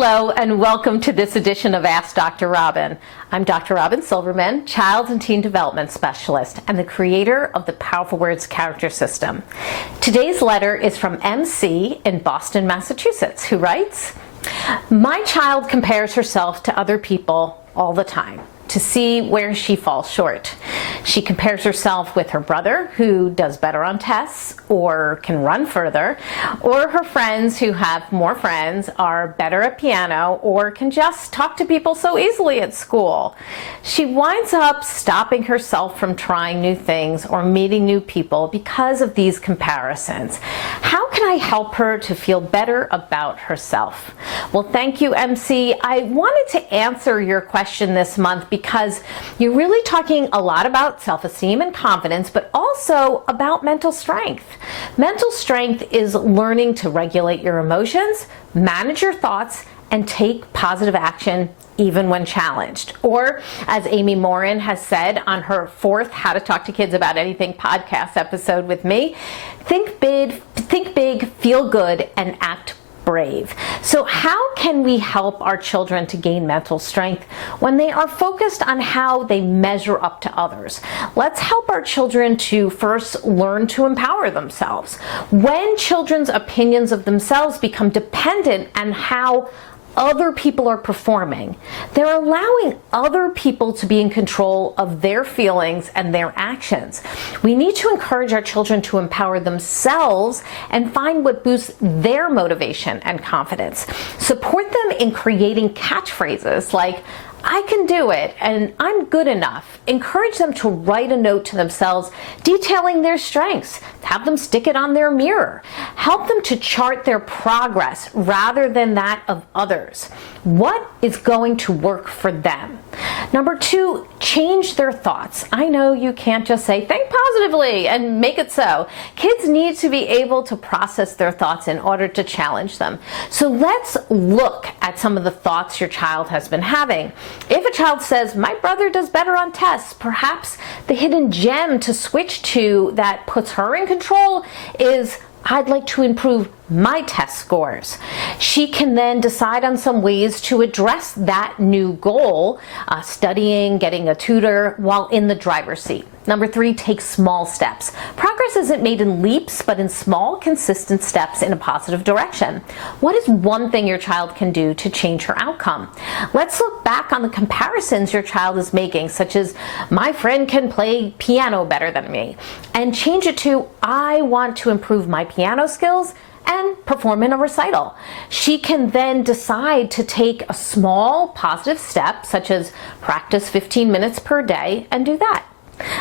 Hello and welcome to this edition of Ask Dr. Robyn. I'm Dr. Robyn Silverman, Child and Teen Development Specialist and the creator of the Powerful Words Character System. Today's letter is from MC in Boston, Massachusetts, who writes, "My child compares herself to other people all the time to see where she falls short. She compares herself with her brother, who does better on tests or can run further, or her friends who have more friends, are better at piano, or can just talk to people so easily at school. She winds up stopping herself from trying new things or meeting new people because of these comparisons. How can I help her to feel better about herself?" Well, thank you, MC. I wanted to answer your question this month because you're really talking a lot about self-esteem and confidence, but also about mental strength. Mental strength is learning to regulate your emotions, manage your thoughts, and take positive action even when challenged. Or, as Amy Morin has said on her 4th How to Talk to Kids About Anything podcast episode with me, think big, feel good, and act brave. So how can we help our children to gain mental strength when they are focused on how they measure up to others? Let's help our children to first learn to empower themselves. When children's opinions of themselves become dependent on how other people are performing, they're allowing other people to be in control of their feelings and their actions. We need to encourage our children to empower themselves and find what boosts their motivation and confidence. Support them in creating catchphrases like, "I can do it," and "I'm good enough." Encourage them to write a note to themselves detailing their strengths. Have them stick it on their mirror. Help them to chart their progress rather than that of others. What is going to work for them? Number 2, change their thoughts. I know you can't just say, "Think positively," and make it so. Kids need to be able to process their thoughts in order to challenge them. So let's look at some of the thoughts your child has been having. If a child says, "My brother does better on tests," perhaps the hidden gem to switch to that puts her in control is, "I'd like to improve my test scores." She can then decide on some ways to address that new goal, studying, getting a tutor while in the driver's seat. Number 3, take small steps. Progress isn't made in leaps, but in small, consistent steps in a positive direction. What is one thing your child can do to change her outcome? Let's look back on the comparisons your child is making, such as, "My friend can play piano better than me," and change it to, "I want to improve my piano skills and perform in a recital." She can then decide to take a small positive step, such as practice 15 minutes per day, and do that.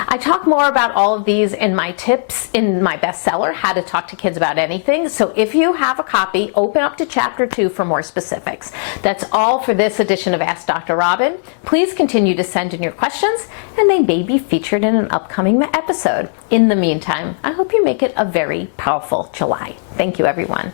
I talk more about all of these in my tips in my bestseller, How to Talk to Kids About Anything. So if you have a copy, open up to chapter 2 for more specifics. That's all for this edition of Ask Dr. Robyn. Please continue to send in your questions, and they may be featured in an upcoming episode. In the meantime, I hope you make it a very powerful July. Thank you, everyone.